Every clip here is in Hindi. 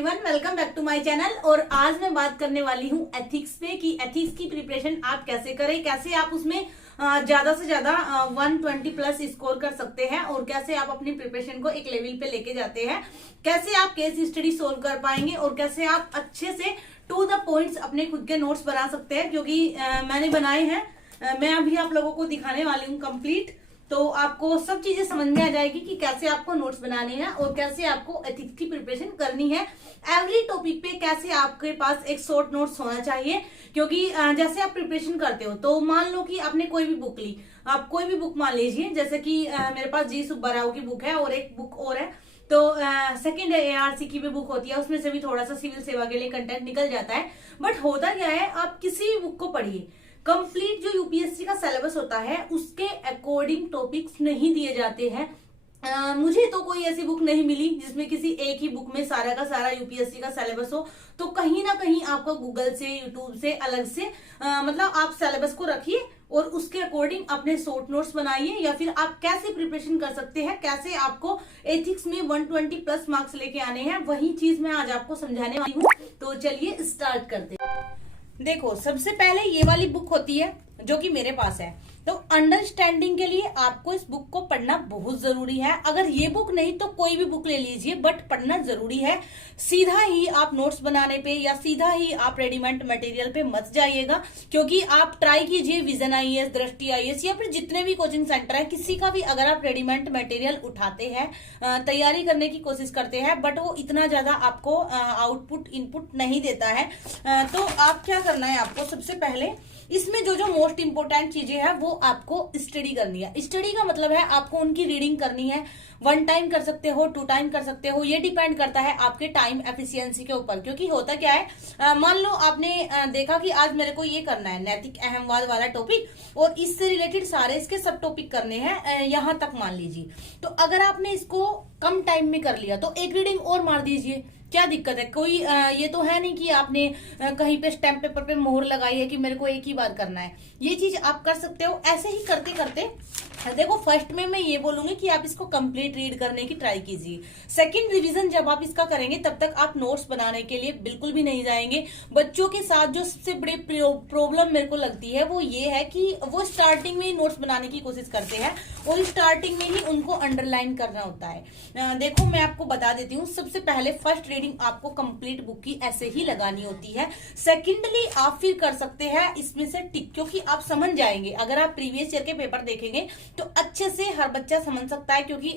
Everyone, welcome back to my channel. और आज मैं बात करने वाली हूँ एथिक्स पे कि एथिक्स की प्रिपरेशन आप कैसे करें, कैसे आप उसमें ज्यादा से ज्यादा 120 प्लस स्कोर कर सकते हैं और कैसे आप अपनी प्रिपरेशन को एक लेवल पे लेके जाते हैं, कैसे आप केस स्टडी सोल्व कर पाएंगे और कैसे आप अच्छे से टू द पॉइंट्स अपने खुद के नोट्स बना सकते हैं। क्योंकि मैंने बनाए हैं, मैं अभी आप लोगों को दिखाने वाली हूँ कंप्लीट, तो आपको सब चीजें समझ में आ जाएगी कि कैसे आपको नोट्स बनाने हैं और कैसे आपको एथिक्स की प्रिपरेशन करनी है। एवरी टॉपिक पे कैसे आपके पास एक शॉर्ट नोट्स होना चाहिए। क्योंकि जैसे आप प्रिपरेशन करते हो तो मान लो कि आपने कोई भी बुक ली, आप कोई भी बुक मान लीजिए, जैसे कि मेरे पास जी सुब्बा राव की बुक है और एक बुक और है, तो सेकंड एआरसी की भी बुक होती है, उसमें से भी थोड़ा सा सिविल सेवा के लिए कंटेंट निकल जाता है। बट होता क्या है, आप किसी भी बुक को पढ़िए, कंप्लीट जो यूपीएससी का सिलेबस होता है उसके अकॉर्डिंग टॉपिक्स नहीं दिए जाते हैं। मुझे तो कोई ऐसी बुक नहीं मिली जिसमें किसी एक ही बुक में सारा का सारा यूपीएससी का सिलेबस हो। तो कहीं ना कहीं आपको गूगल से, यूट्यूब से अलग से मतलब आप सिलेबस को रखिए और उसके अकॉर्डिंग अपने शॉर्ट नोट्स बनाइए, या फिर आप कैसे प्रिपरेशन कर सकते हैं, कैसे आपको एथिक्स में 120 प्लस मार्क्स लेके आने हैं, वही चीज मैं आज आपको समझाने वाली हूँ। तो चलिए स्टार्ट करते हैं। देखो, सबसे पहले ये वाली बुक होती है जो कि मेरे पास है, तो अंडरस्टैंडिंग के लिए आपको इस बुक को पढ़ना बहुत जरूरी है। अगर ये बुक नहीं तो कोई भी बुक ले लीजिए, बट पढ़ना जरूरी है। सीधा ही आप नोट्स बनाने पे या सीधा ही आप रेडीमेड मटेरियल पे मत जाइएगा, क्योंकि आप ट्राई कीजिए विजन आईएएस, दृष्टि आईएएस या फिर जितने भी कोचिंग सेंटर है, किसी का भी अगर आप रेडीमेड मटेरियल उठाते हैं, तैयारी करने की कोशिश करते हैं, बट वो इतना ज्यादा आपको आउटपुट इनपुट नहीं देता है। तो आप क्या करना है, आपको सबसे पहले इसमें जो जो मोस्ट इंपोर्टेंट चीजें हैं वो आपको स्टडी करनी है। स्टडी का मतलब है आपको उनकी रीडिंग करनी है। 1 टाइम कर सकते हो, 2 टाइम कर सकते हो, ये डिपेंड करता है आपके टाइम एफिशिएंसी के ऊपर। क्योंकि होता क्या है, मान लो आपने देखा कि आज मेरे को ये करना है नैतिक अहमवाद वाला टॉपिक और इससे रिलेटेड सारे इसके सब टॉपिक करने हैं, यहां तक मान लीजिए। तो अगर आपने इसको कम टाइम में कर लिया तो एक रीडिंग और मार दीजिए, क्या दिक्कत है। कोई ये तो है नहीं कि आपने कहीं पे स्टैम्प पेपर पे मोहर लगाई है कि मेरे को एक ही बार करना है। ये चीज आप कर सकते हो। ऐसे ही करते करते देखो, फर्स्ट में मैं ये बोलूंगी कि आप इसको कंप्लीट रीड करने की ट्राई कीजिए। सेकंड रिवीजन जब आप इसका करेंगे तब तक आप नोट्स बनाने के लिए बिल्कुल भी नहीं जाएंगे। बच्चों के साथ जो सबसे बड़ी प्रॉब्लम मेरे को लगती है वो ये है कि वो स्टार्टिंग में ही नोट्स बनाने की कोशिश करते हैं और स्टार्टिंग में ही उनको अंडरलाइन करना होता है। देखो, मैं आपको बता देती हूँ, सबसे पहले फर्स्ट रीडिंग आपको कंप्लीट बुक की ऐसे ही लगानी होती है। सेकेंडली आप फिर कर सकते हैं इसमें से टिक, क्योंकि आप समझ जाएंगे। अगर आप प्रीवियस ईयर के पेपर देखेंगे तो अच्छे से हर बच्चा समझ सकता है। क्योंकि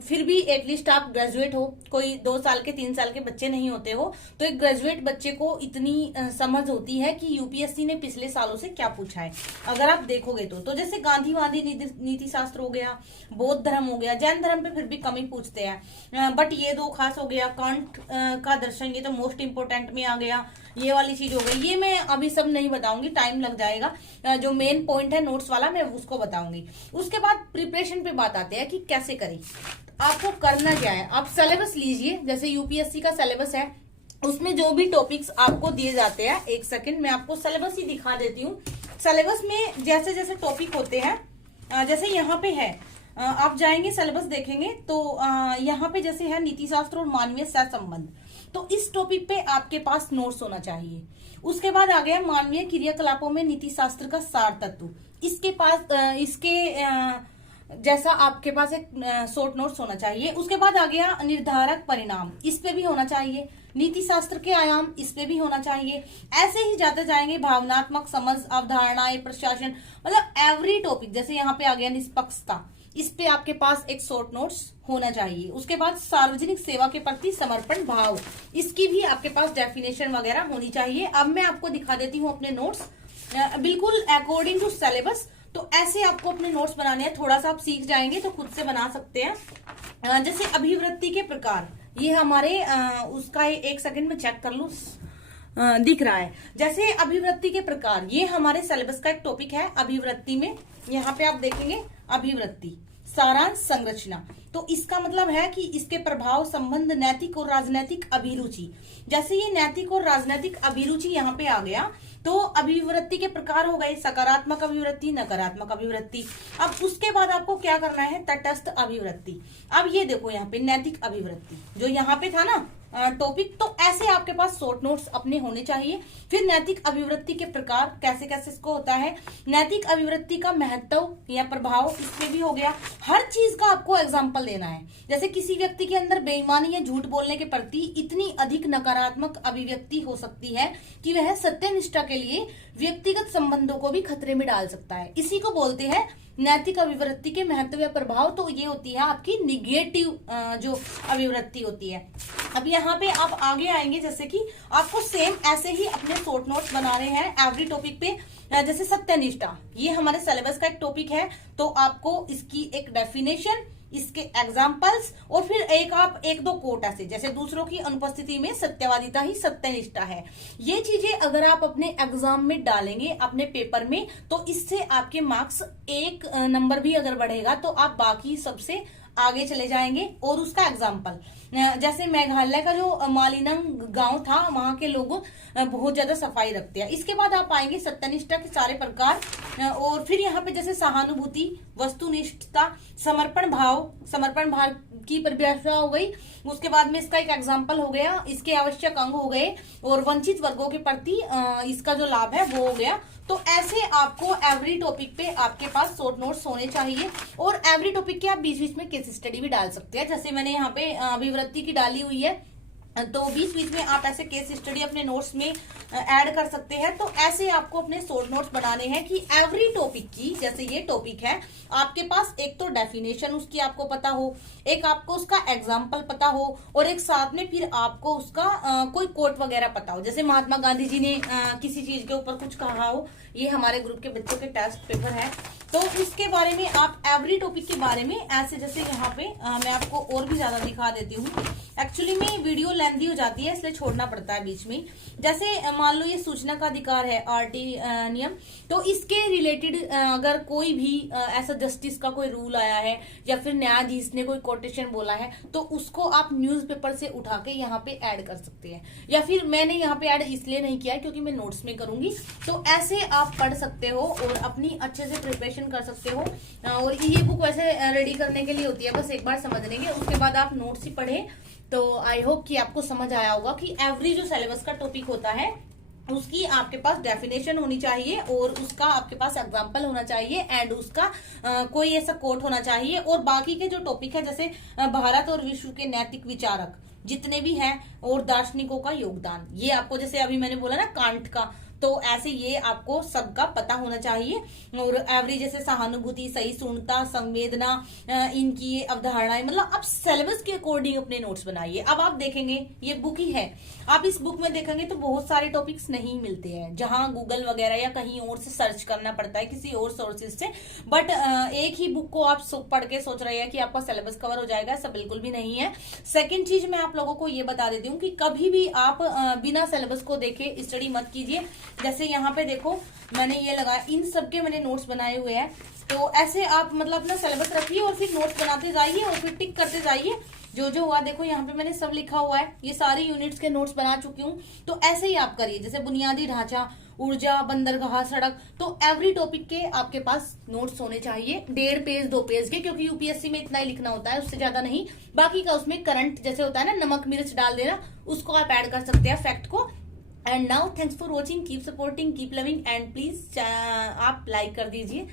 फिर भी एटलीस्ट आप ग्रेजुएट हो, कोई 2 साल के 3 साल के बच्चे नहीं होते हो, तो एक ग्रेजुएट बच्चे को इतनी समझ होती है कि यूपीएससी ने पिछले सालों से क्या पूछा है। अगर आप देखोगे तो जैसे गांधीवादी नीति शास्त्र हो गया, बौद्ध धर्म हो गया, जैन धर्म पे फिर भी कम ही पूछते हैं, बट ये 2 खास हो गया। कांट का दर्शन, ये तो मोस्ट इंपोर्टेंट में आ गया। ये वाली चीज हो गई। ये मैं अभी सब नहीं बताऊंगी, टाइम लग जाएगा। जो मेन पॉइंट है नोट्स वाला मैं उसको बताऊंगी। उसके बाद प्रिपरेशन पे बात आते हैं कि कैसे करें। आपको करना क्या है, आप सिलेबस लीजिए। जैसे यूपीएससी का सिलेबस है, उसमें जो भी टॉपिक्स आपको दिए जाते हैं, एक सेकंड मैं आपको सिलेबस ही दिखा देती हूँ। सिलेबस में जैसे जैसे टॉपिक होते हैं, जैसे यहाँ पे है, आप जाएंगे सिलेबस देखेंगे तो यहाँ पे जैसे है नीति शास्त्र और मानवीय सह संबंध, तो इस टॉपिक पे आपके पास नोट्स होना चाहिए। उसके बाद आ गया मानवीय क्रियाकलापों में नीति शास्त्र का सार तत्व, इसके पास जैसा आपके पास एक शॉर्ट नोट्स होना चाहिए। उसके बाद आ गया निर्धारक परिणाम, इस पे भी होना चाहिए। नीति शास्त्र के आयाम, इस पे भी होना चाहिए। ऐसे ही जाते जाएंगे। भावनात्मक समझ, अवधारणाएं, प्रशासन, मतलब एवरी टॉपिक। जैसे यहाँ पे आ गया निष्पक्षता, इस पे आपके पास एक शॉर्ट नोट्स होना चाहिए। उसके बाद सार्वजनिक सेवा के प्रति समर्पण भाव, इसकी भी आपके पास डेफिनेशन वगैरह होनी चाहिए। अब मैं आपको दिखा देती हूँ अपने नोट्स बिल्कुल अकॉर्डिंग टू सिलेबस। तो ऐसे आपको अपने नोट्स बनाने हैं। थोड़ा सा आप सीख जाएंगे तो खुद से बना सकते हैं। जैसे अभिवृत्ति के प्रकार, ये हमारे उसका एक सेकंड में चेक कर लूं, दिख रहा है। जैसे अभिवृत्ति के प्रकार, ये हमारे सिलेबस का एक टॉपिक है। अभिवृत्ति में यहाँ पे आप देखेंगे अभिवृत्ति सारांश संरचना, तो इसका मतलब है कि इसके प्रभाव, संबंध, नैतिक और राजनैतिक अभिरुचि। जैसे ये नैतिक और राजनैतिक अभिरुचि यहाँ पे आ गया, तो अभिवृत्ति के प्रकार हो गए सकारात्मक अभिवृत्ति, नकारात्मक अभिवृत्ति। अब उसके बाद आपको क्या करना है, तटस्थ अभिवृत्ति। अब ये देखो यहाँ पे नैतिक अभिवृत्ति जो यहाँ पे था ना, टॉपिक, तो ऐसे आपके पास शॉर्ट नोट्स अपने होने चाहिए। फिर नैतिक अभिवृत्ति के प्रकार, कैसे कैसे इसको होता है, नैतिक अभिवृत्ति का महत्व या प्रभाव, इसमें भी हो गया। हर चीज का आपको एग्जाम्पल देना है। जैसे किसी व्यक्ति के अंदर बेईमानी या झूठ बोलने के प्रति इतनी अधिक नकारात्मक अभिव्यक्ति हो सकती है कि वह सत्यनिष्ठा के लिए व्यक्तिगत संबंधों को भी खतरे में डाल सकता है। इसी को बोलते हैं नैतिक अभिवृत्ति के महत्व या प्रभाव। तो ये होती है आपकी निगेटिव जो अभिवृत्ति होती है। अब यहाँ पे आप आगे आएंगे, जैसे कि आपको सेम ऐसे ही अपने शॉर्ट नोट्स बनाने हैं एवरी टॉपिक पे। जैसे सत्यनिष्ठा, ये हमारे सिलेबस का एक टॉपिक है, तो आपको इसकी एक डेफिनेशन, इसके एग्जाम्पल्स और फिर एक दो कोट ऐसे, जैसे दूसरों की अनुपस्थिति में सत्यवादिता ही सत्यनिष्ठा है। ये चीजें अगर आप अपने एग्जाम में डालेंगे अपने पेपर में, तो इससे आपके मार्क्स 1 नंबर भी अगर बढ़ेगा तो आप बाकी सबसे आगे चले जाएंगे। और उसका एग्जाम्पल, जैसे मेघालय का जो मालिनंग गांव था, वहां के लोग बहुत ज्यादा सफाई रखते हैं। इसके बाद आप आएंगे सत्यनिष्ठा के सारे प्रकार, और फिर यहाँ पे जैसे सहानुभूति, वस्तुनिष्ठता, समर्पण भाव की परिभाषा हो गई। उसके बाद में इसका एक एग्जाम्पल हो गया, इसके आवश्यक अंग हो गए, और वंचित वर्गों के प्रति इसका जो लाभ है वो हो गया। तो ऐसे आपको एवरी टॉपिक पे आपके पास शॉर्ट नोट्स होने चाहिए। और एवरी टॉपिक के आप बीच बीच में केस स्टडी भी डाल सकते हैं। जैसे मैंने यहाँ पे अभिवृत्ति की डाली हुई है, तो बीच बीच में आप ऐसे केस स्टडी अपने नोट्स में ऐड कर सकते हैं। तो ऐसे आपको अपने शॉर्ट नोट्स बनाने हैं कि एवरी टॉपिक की, जैसे ये टॉपिक है, आपके पास एक तो डेफिनेशन उसकी आपको पता हो, एक आपको उसका एग्जाम्पल पता हो, और एक साथ में फिर आपको उसका कोई कोट वगैरह पता हो। जैसे महात्मा गांधी जी ने किसी चीज के ऊपर कुछ कहा हो, ये हमारे ग्रुप के बच्चों के टेस्ट पेपर है, तो इसके बारे में आप एवरी टॉपिक के बारे में ऐसे, जैसे यहाँ पे मैं आपको और भी ज्यादा दिखा देती हूँ। एक्चुअली में वीडियो लेंथी हो जाती है, इसलिए छोड़ना पड़ता है बीच में। जैसे मान लो ये सूचना का अधिकार है, आरटी नियम, तो इसके रिलेटेड अगर कोई भी ऐसा जस्टिस का कोई रूल आया है या फिर न्यायाधीश ने कोई कोटेशन बोला है, तो उसको आप न्यूज़पेपर से उठा के यहाँ पे ऐड कर सकते हैं। या फिर मैंने यहाँ पे ऐड इसलिए नहीं किया है क्योंकि मैं नोट्स में करूंगी। तो ऐसे आप पढ़ सकते हो और अपनी अच्छे से प्रिपरेशन कर सकते हो। और ये बुक वैसे रेडी करने के लिए होती है, बस एक बार समझ लेंगे, उसके बाद आप नोट्स ही पढ़े। तो आई होप कि आपको समझ आया होगा कि एवरी जो सिलेबस का टॉपिक होता है उसकी आपके पास डेफिनेशन होनी चाहिए, और उसका आपके पास एग्जाम्पल होना चाहिए, एंड उसका कोई ऐसा कोट होना चाहिए। और बाकी के जो टॉपिक है, जैसे भारत और विश्व के नैतिक विचारक जितने भी हैं और दार्शनिकों का योगदान, ये आपको, जैसे अभी मैंने बोला ना कांट का, तो ऐसे ये आपको सबका पता होना चाहिए। और एवरी जैसे सहानुभूति, सहिष्णुता, संवेदना, इनकी ये अवधारणाएं, मतलब आप सिलेबस के अकॉर्डिंग अपने नोट्स बनाइए। अब आप देखेंगे ये बुक ही है, आप इस बुक में देखेंगे तो बहुत सारे टॉपिक्स नहीं मिलते हैं, जहां गूगल वगैरह या कहीं और से सर्च करना पड़ता है किसी और सोर्सेज से। बट एक ही बुक को आप पढ़ के सोच रहे हैं कि आपका सिलेबस कवर हो जाएगा, ऐसा बिल्कुल भी नहीं है। सेकेंड चीज मैं आप लोगों को ये बता देती हूँ कि कभी भी आप बिना सिलेबस को देखे स्टडी मत कीजिए। जैसे यहाँ पे देखो मैंने ये लगाया, इन सबके मैंने नोट्स बनाए हुए हैं। तो ऐसे आप मतलब अपना सिलेबस रखिए और फिर नोट्स बनाते जाइए और फिर टिक करते जाइए जो जो हुआ। देखो यहाँ पे मैंने सब लिखा हुआ है, ये सारे यूनिट्स के नोट्स बना चुकी हूँ। तो ऐसे ही आप करिए, जैसे बुनियादी ढांचा, ऊर्जा, बंदरगाह, सड़क, तो एवरी टॉपिक के आपके पास नोट्स होने चाहिए 1.5 पेज 2 पेज के, क्योंकि यूपीएससी में इतना ही लिखना होता है, उससे ज्यादा नहीं। बाकी का उसमें करंट जैसे होता है ना, नमक मिर्च डाल देना, उसको आप ऐड कर सकते हैं, फैक्ट को। And now thanks for watching, keep supporting, keep loving, and please आप लाइक कर दीजिए।